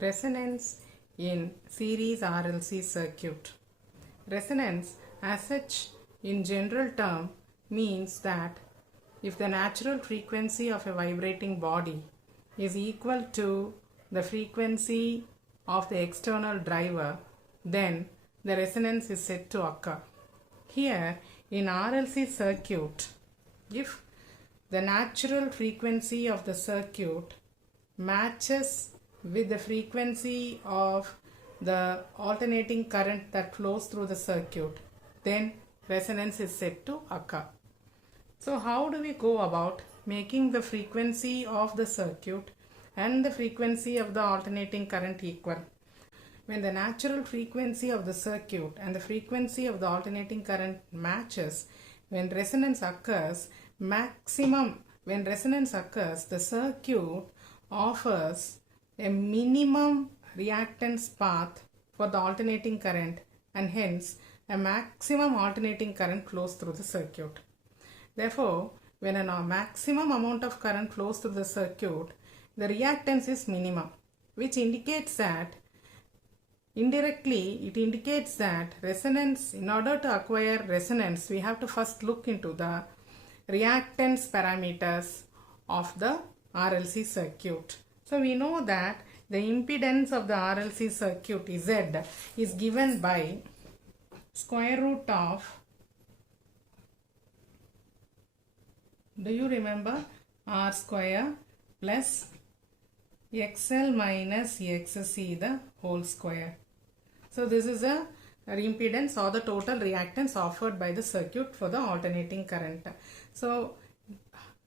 Resonance in series RLC circuit. Resonance as such in general term means that if the natural frequency of a vibrating body is equal to the frequency of the external driver, then the resonance is said to occur. Here in RLC circuit, if the natural frequency of the circuit matches with the frequency of the alternating current that flows through the circuit, then resonance is said to occur. So how do we go about making the frequency of the circuit and the frequency of the alternating current equal? When the natural frequency of the circuit and the frequency of the alternating current matches, when resonance occurs, the circuit offers a minimum reactance path for the alternating current, and hence a maximum alternating current flows through the circuit. Therefore, when a maximum amount of current flows through the circuit, the reactance is minimum, which indicates that indirectly it indicates that resonance, in order to acquire resonance, we have to first look into the reactance parameters of the RLC circuit. So we know that the impedance of the RLC circuit Z is given by square root of, do you remember, R square plus XL minus XC the whole square. So this is a impedance or the total reactance offered by the circuit for the alternating current. So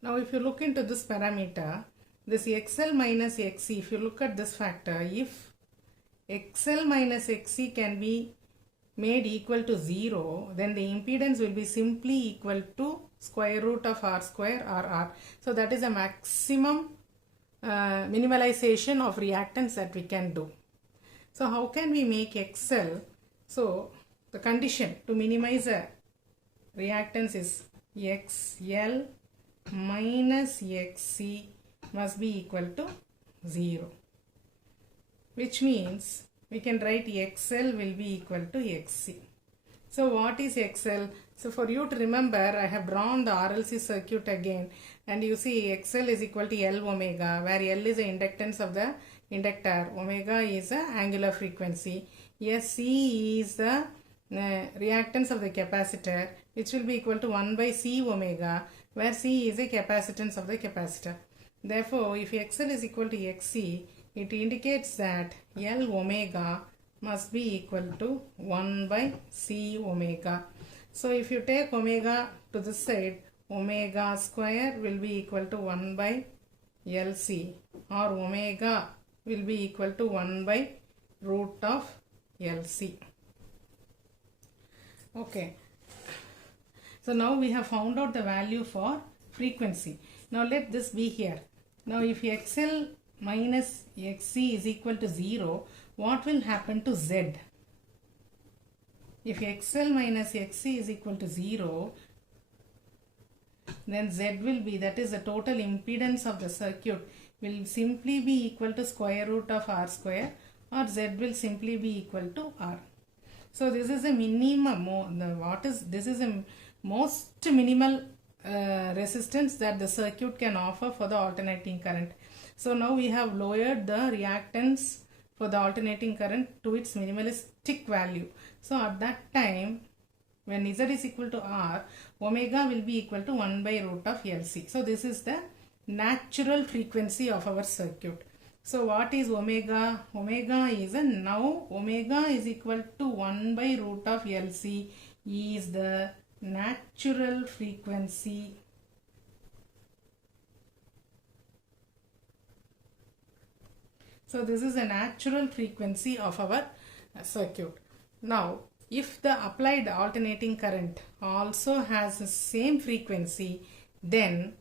now if you look into this parameter, this XL minus XC, if you look at this factor, if XL minus XC can be made equal to 0, then the impedance will be simply equal to square root of R square or R. So that is a maximum minimalization of reactance that we can do. So how can we make XL? So the condition to minimize a reactance is XL minus XC must be equal to 0, which means we can write XL will be equal to XC. So what is XL? So for you to remember, I have drawn the RLC circuit again, and you see XL is equal to L omega, where L is the inductance of the inductor, omega is the angular frequency, C is the reactance of the capacitor, which will be equal to 1 by C omega, where C is a capacitance of the capacitor. Therefore, if XL is equal to XC, it indicates that L omega must be equal to 1 by C omega. So if you take omega to this side, omega square will be equal to 1 by LC, or omega will be equal to 1 by root of LC. Okay. So now we have found out the value for frequency. Now let this be here. Now if XL minus XC is equal to 0, what will happen to Z? If XL minus XC is equal to 0, then Z will be, that is the total impedance of the circuit, will simply be equal to square root of R square, or Z will simply be equal to R. So this is a minimum, this is a most minimal resistance that the circuit can offer for the alternating current. So now we have lowered the reactance for the alternating current to its minimalistic value. So at that time, when Z is equal to R, omega will be equal to 1 by root of LC. So this is the natural frequency of our circuit. So what is omega? Omega is omega is equal to 1 by root of LC is the natural frequency . So this is a natural frequency of our circuit. Now if the applied alternating current also has the same frequency, then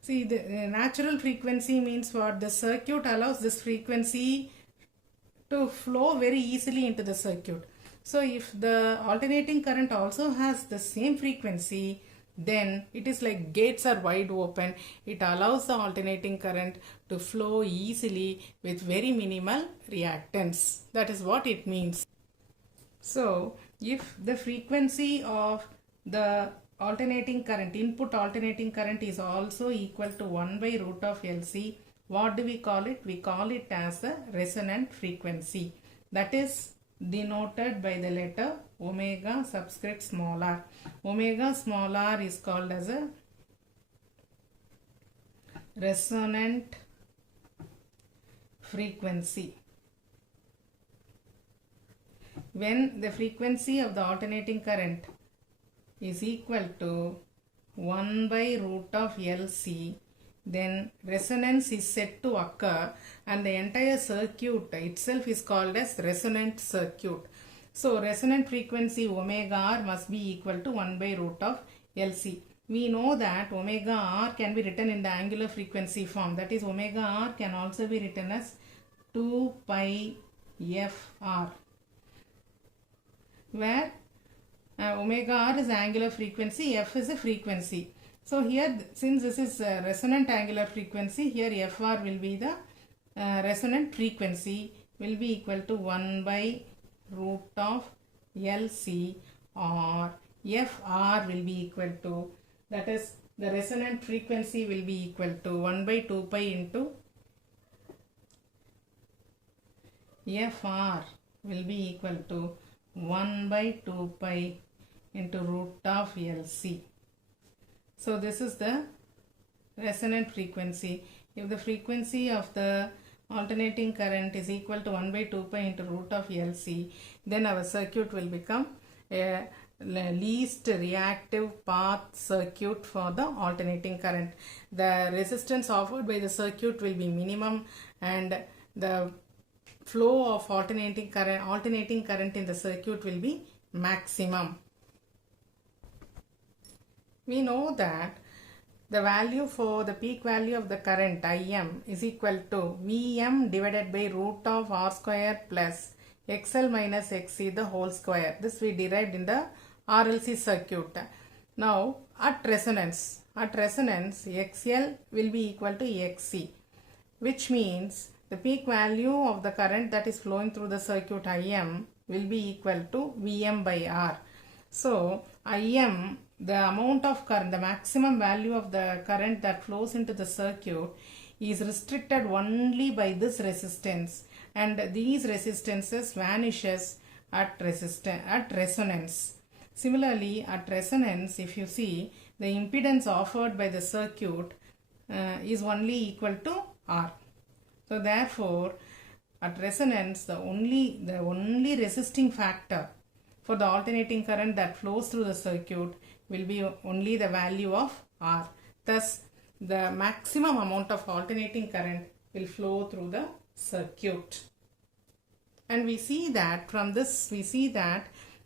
see, the natural frequency means what? The circuit allows this frequency to flow very easily into the circuit. So if the alternating current also has the same frequency, then it is like gates are wide open. It allows the alternating current to flow easily with very minimal reactance. That is what it means. So, if the frequency of the alternating current, input alternating current is also equal to 1 by root of LC, what do we call it? We call it as the resonant frequency. That is denoted by the letter omega subscript small r. Omega small r is called as a resonant frequency. When the frequency of the alternating current is equal to 1 by root of LC, then resonance is said to occur and the entire circuit itself is called as resonant circuit. So resonant frequency omega r must be equal to 1 by root of LC. We know that omega r can be written in the angular frequency form. That is, omega r can also be written as 2 pi fr, where omega r is angular frequency, f is a frequency. So here, since this is resonant angular frequency, here fr will be the resonant frequency, will be equal to 1 by root of LC, or fr will be equal to, that is, the resonant frequency will be equal to 1 by 2 pi into fr will be equal to 1 by 2 pi into root of LC. So this is the resonant frequency. If the frequency of the alternating current is equal to 1 by 2 pi into root of LC, then our circuit will become a least reactive path circuit for the alternating current. The resistance offered by the circuit will be minimum and the flow of alternating current in the circuit will be maximum. We know that the value for the peak value of the current Im is equal to Vm divided by root of R square plus XL minus XC the whole square. This we derived in the RLC circuit. Now at resonance XL will be equal to XC, which means the peak value of the current that is flowing through the circuit Im will be equal to Vm by R. So Im, the amount of current, the maximum value of the current that flows into the circuit is restricted only by this resistance, and these resistances vanishes at resonance. Similarly, at resonance, if you see, the impedance offered by the circuit is only equal to R. So therefore, at resonance, the only resisting factor for the alternating current that flows through the circuit will be only the value of R. Thus, the maximum amount of alternating current will flow through the circuit. And we see that from this, Im,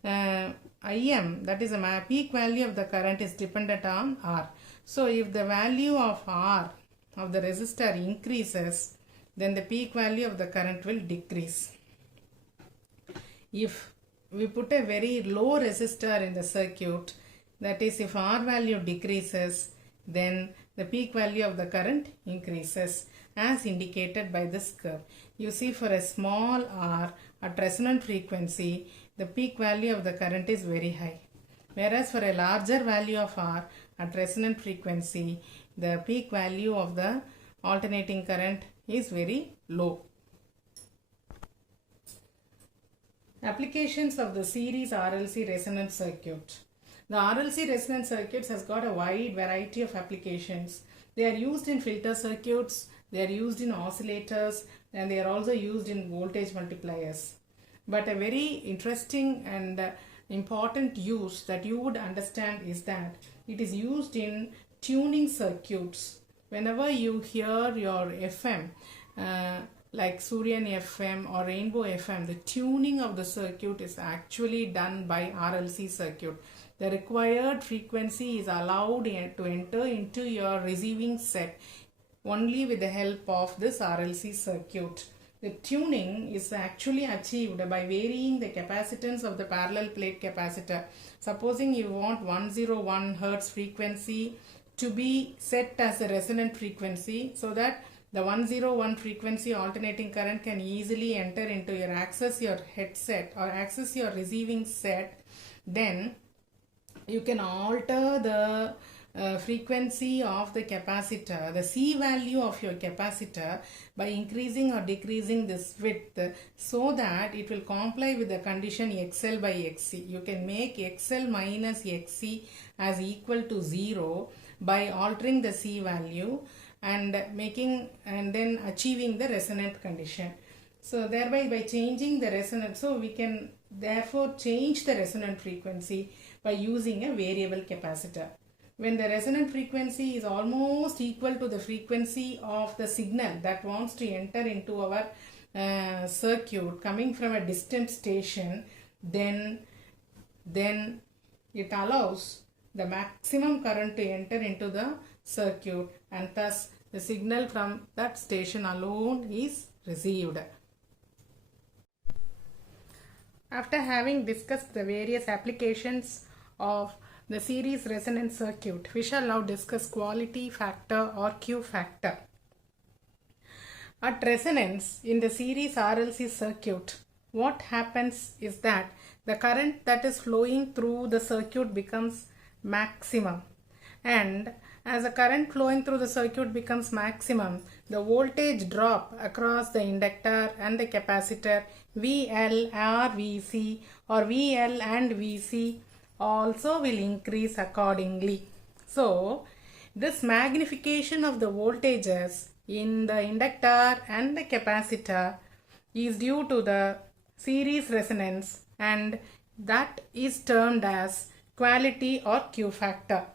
that is the peak value of the current, is dependent on R. So if the value of R of the resistor increases, then the peak value of the current will decrease. If we put a very low resistor in the circuit, that is, if R value decreases, then the peak value of the current increases, as indicated by this curve. You see, for a small r at resonant frequency, the peak value of the current is very high. Whereas for a larger value of r at resonant frequency, the peak value of the alternating current is very low. Applications of the series RLC resonance circuit. The RLC resonance circuits has got a wide variety of applications. They are used in filter circuits, they are used in oscillators, and they are also used in voltage multipliers. But a very interesting and important use that you would understand is that it is used in tuning circuits. Whenever you hear your FM, like Suryan FM or Rainbow FM, the tuning of the circuit is actually done by RLC circuit. The required frequency is allowed to enter into your receiving set only with the help of this RLC circuit. the tuning is actually achieved by varying the capacitance of the parallel plate capacitor. Supposing you want 101 Hertz frequency to be set as a resonant frequency, so that the 101 frequency alternating current can easily enter into your access your headset or access your receiving set, then you can alter the frequency of the capacitor, the C value of your capacitor, by increasing or decreasing this width, so that it will comply with the condition XL by XC. You can make XL minus XC as equal to 0 by altering the C value and then achieving the resonant condition. So thereby, by changing the resonance, so we can therefore change the resonant frequency by using a variable capacitor. When the resonant frequency is almost equal to the frequency of the signal that wants to enter into our circuit coming from a distant station, then it allows the maximum current to enter into the circuit, and thus the signal from that station alone is received. After having discussed the various applications of the series resonance circuit, we shall now discuss quality factor or Q factor. At resonance in the series RLC circuit, what happens is that the current that is flowing through the circuit becomes maximum, and as the current flowing through the circuit becomes maximum, the voltage drop across the inductor and the capacitor VL or VC or VL and VC also will increase accordingly. So, this magnification of the voltages in the inductor and the capacitor is due to the series resonance, and that is termed as quality or Q factor.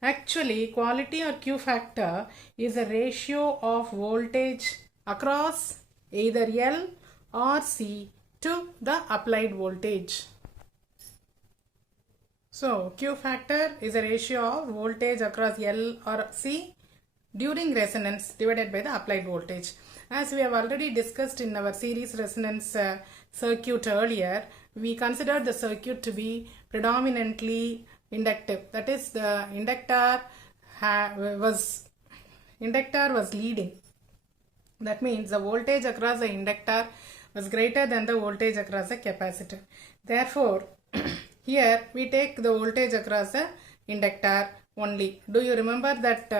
Actually, quality or Q factor is a ratio of voltage across either L or C to the applied voltage. So, Q factor is a ratio of voltage across L or C during resonance divided by the applied voltage. As we have already discussed in our series resonance circuit earlier, we considered the circuit to be predominantly inductive. That is, the inductor was leading. That means the voltage across the inductor was greater than the voltage across the capacitor. Therefore, here we take the voltage across the inductor only. Do you remember that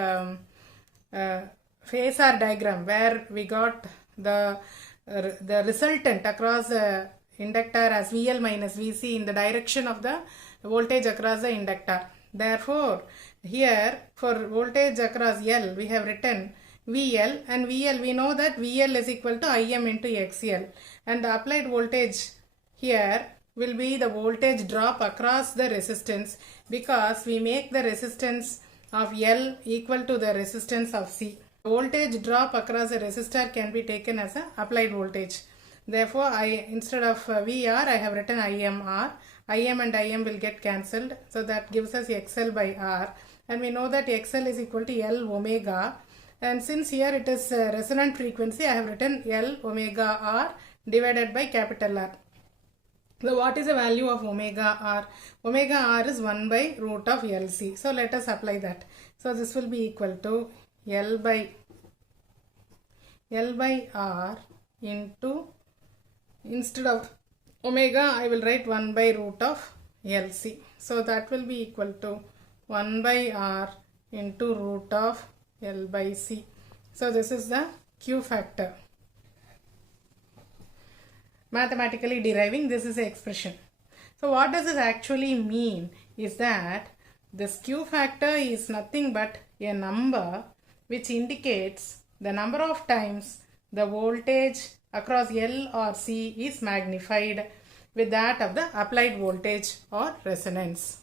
phasor diagram where we got the resultant across the inductor as VL minus VC in the direction of the voltage across the inductor? Therefore, here for voltage across L we have written VL, and VL we know that VL is equal to IM into XL, and the applied voltage here will be the voltage drop across the resistance, because we make the resistance of L equal to the resistance of C. Voltage drop across a resistor can be taken as a applied voltage. Therefore, instead of VR I have written IMR. IM and IM will get cancelled, so that gives us XL by R, and we know that XL is equal to L omega, and since here it is resonant frequency, I have written L omega R divided by capital R. So what is the value of omega R? Omega R is 1 by root of LC. So let us apply that. So this will be equal to L by R into, instead of omega I will write 1 by root of LC. So that will be equal to 1 by R into root of L by C. So this is the Q factor. Mathematically deriving, this is the expression. So what does this actually mean is that this Q factor is nothing but a number which indicates the number of times the voltage across L or C is magnified with that of the applied voltage or resonance.